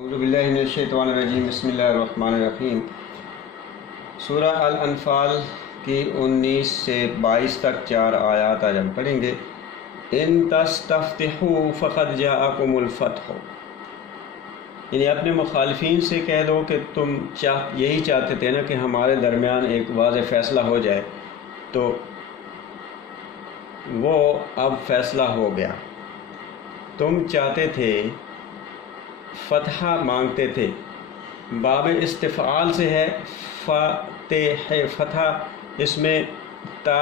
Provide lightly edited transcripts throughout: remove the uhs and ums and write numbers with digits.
اعوذ باللہ من الشیطان الرجیم، بسم اللہ الرحمن الرحیم۔ سورہ الانفال کی 19 سے 22 تک 4 آیات آج ہم پڑھیں گے۔ ان تستفتحوا فقد جاءکم الفتح، یعنی اپنے مخالفین سے کہہ دو کہ تم یہی چاہتے تھے نا کہ ہمارے درمیان ایک واضح فیصلہ ہو جائے، تو وہ اب فیصلہ ہو گیا۔ تم چاہتے تھے، فتح مانگتے تھے، باب استفعال سے ہے فتح، فتح اس میں تا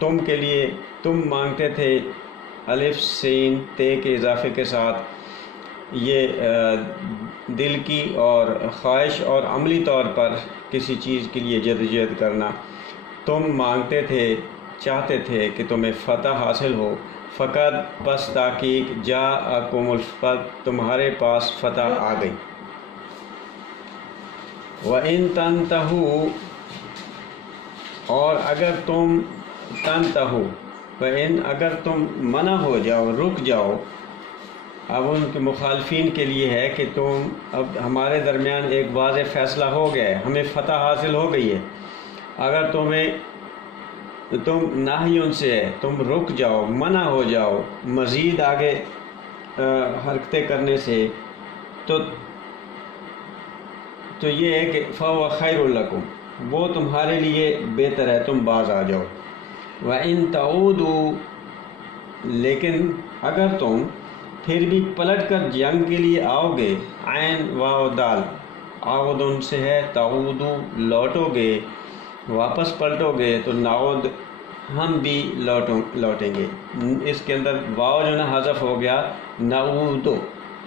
تم کے لیے، تم مانگتے تھے الف سین تے کے اضافے کے ساتھ، یہ دل کی اور خواہش اور عملی طور پر کسی چیز کے لیے جدوجہد کرنا۔ تم مانگتے تھے، چاہتے تھے کہ تمہیں فتح حاصل ہو، فقط پس تحقیق جاءکم الفتح، تمہارے پاس فتح آ گئی۔ وَإِن تَنْتَهُوا، اور اگر تم تنتہو، وَإِن اگر تم منع ہو جاؤ، رک جاؤ، اب ان کے مخالفین کے لیے ہے کہ تم اب ہمارے درمیان ایک واضح فیصلہ ہو گیا ہے، ہمیں فتح حاصل ہو گئی ہے، اگر تم ناہی ان سے ہے، تم رک جاؤ، منع ہو جاؤ مزید آگے حرکتیں کرنے سے، تو یہ ہے کہ فَهُوَ خَيْرٌ لَكُمْ، وہ تمہارے لیے بہتر ہے، تم باز آ جاؤ۔ وَإِن تَعُودُوا، لیکن اگر تم پھر بھی پلٹ کر جنگ کے لیے آؤ گے، عین واو دال، عود ان سے ہے، تعودو لوٹو گے، واپس پلٹو گے، تو نعود ہم بھی لوٹیں گے، اس کے اندر واو جو نا حذف ہو گیا، نعودو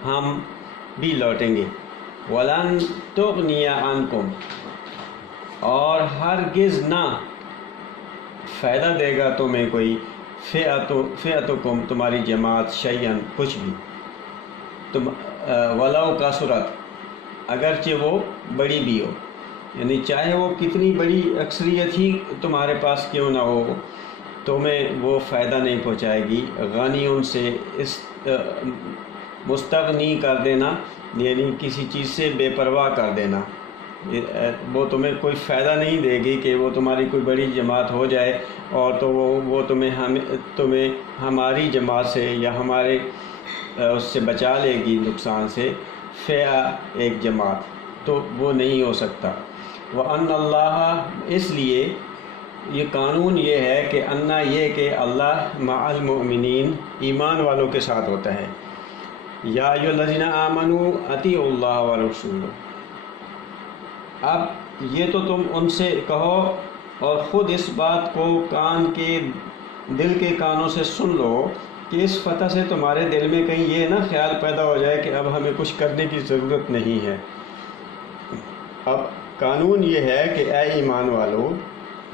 ہم بھی لوٹیں گے۔ وَلَن تُغْنِيَ عَنْكُمْ، اور ہرگز نہ فائدہ دے گا تمہیں کوئی، فئتکم تمہاری جماعت، شیئن کچھ بھی، تم ولو کثرت اگرچہ وہ بڑی بھی ہو، یعنی چاہے وہ کتنی بڑی اکثریت ہی تمہارے پاس کیوں نہ ہو، تمہیں وہ فائدہ نہیں پہنچائے گی۔ غنی ان سے مستغنی کر دینا، یعنی کسی چیز سے بے پرواہ کر دینا، وہ تمہیں کوئی فائدہ نہیں دے گی کہ وہ تمہاری کوئی بڑی جماعت ہو جائے اور تو وہ تمہیں ہماری جماعت سے یا ہمارے اس سے بچا لے گی نقصان سے، فئہ ایک جماعت، تو وہ نہیں ہو سکتا۔ وَأَنَّ اللَّهَ، اس لیے یہ قانون یہ ہے کہ انا یہ کہ اللہ مع المؤمنین، ایمان والوں کے ساتھ ہوتا ہے۔ یا ایھا الذین آمنوا اطیعوا اللہ ورسولہ، اب یہ تو تم ان سے کہو اور خود اس بات کو دل کے کانوں سے سن لو کہ اس فتح سے تمہارے دل میں کہیں یہ نہ خیال پیدا ہو جائے کہ اب ہمیں کچھ کرنے کی ضرورت نہیں ہے۔ اب قانون یہ ہے کہ اے ایمان والو،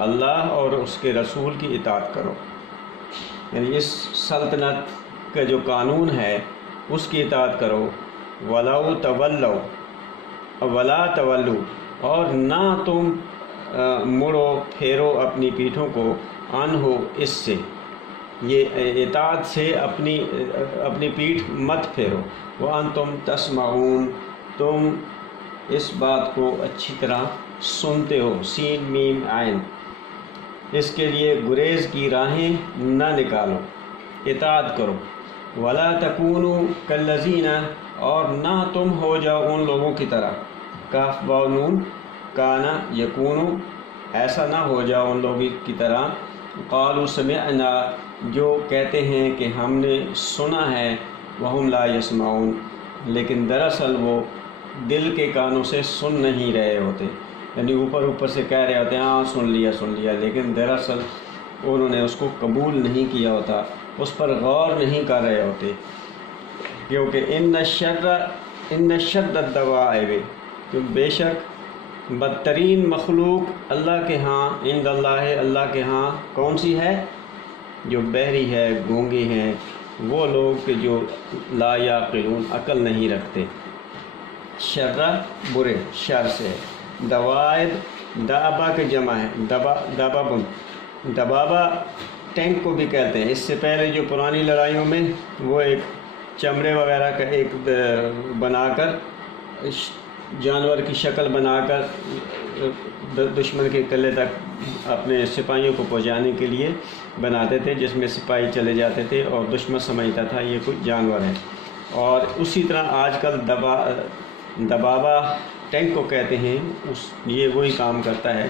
اللہ اور اس کے رسول کی اطاعت کرو، یعنی اس سلطنت کا جو قانون ہے اس کی اطاعت کرو۔ وَلَوْ تَوَلَّوْا، وَلَا تَوَلُّوا، اور نہ تم مڑو پھیرو اپنی پیٹھوں کو، عنہ اس سے، یہ اطاعت سے اپنی پیٹھ مت پھیرو۔ وَأَنْتُمْ تَسْمَعُونَ، تم اس بات کو اچھی طرح سنتے ہو، سین میم عین، اس کے لیے گریز کی راہیں نہ نکالو، اطاعت کرو۔ وَلَا تَكُونُوا كَالَّذِينَ، اور نہ تم ہو جاؤ ان لوگوں کی طرح، کاف واو نون، کانا یکونو، ایسا نہ ہو جاؤ ان لوگوں کی طرح، قالوا سمعنا، جو کہتے ہیں کہ ہم نے سنا ہے، وہم لا یسمعون، لیکن دراصل وہ دل کے کانوں سے سن نہیں رہے ہوتے، یعنی اوپر سے کہہ رہے ہوتے ہیں ہاں سن لیا، لیکن دراصل انہوں نے اس کو قبول نہیں کیا ہوتا، اس پر غور نہیں کر رہے ہوتے، کیونکہ ان شد الدوائب، کہ بے شک بدترین مخلوق اللہ کے ہاں، عند اللہ، اللہ کے ہاں کون سی ہے؟ جو بہری ہے، گونگے ہیں، وہ لوگ کہ جو لا یعقلون، عقل نہیں رکھتے۔ شر برے، شر سے، دوائب دابا کے جمع ہے، دبابن، دبابہ ٹینک کو بھی کہتے ہیں۔ اس سے پہلے جو پرانی لڑائیوں میں وہ ایک چمڑے وغیرہ کا ایک بنا کر جانور کی شکل بنا کر دشمن کے قلعے تک اپنے سپاہیوں کو پہنچانے کے لیے بناتے تھے، جس میں سپاہی چلے جاتے تھے اور دشمن سمجھتا تھا یہ کوئی جانور ہے۔ اور اسی طرح آج کل دبابہ ٹینک کو کہتے ہیں، یہ وہی کام کرتا ہے۔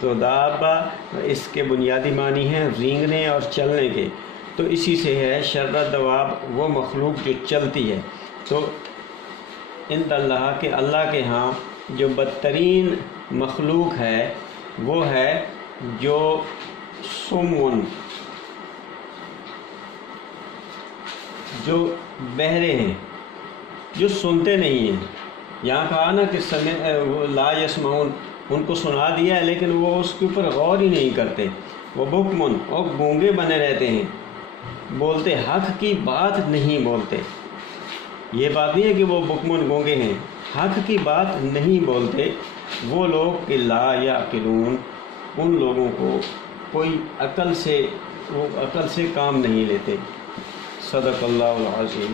تو دابہ اس کے بنیادی معنی ہیں رینگنے اور چلنے کے، تو اسی سے ہے شر الدواب وہ مخلوق جو چلتی ہے۔ تو عند اللہ کے اللہ کے ہاں جو بدترین مخلوق ہے وہ ہے جو سمن، جو بہرے ہیں، جو سنتے نہیں ہیں۔ یہاں کہا نا کہ لا یسمعون، ان کو سنا دیا ہے لیکن وہ اس کے اوپر غور ہی نہیں کرتے۔ وہ بکمن، اور گونگے بنے رہتے ہیں، بولتے حق کی بات نہیں بولتے۔ یہ بات نہیں ہے کہ وہ بکمن گونگے ہیں، حق کی بات نہیں بولتے۔ وہ لوگ کہ لا یعقلون، ان لوگوں کو کوئی عقل سے کام نہیں لیتے۔ صدق اللہ العظیم۔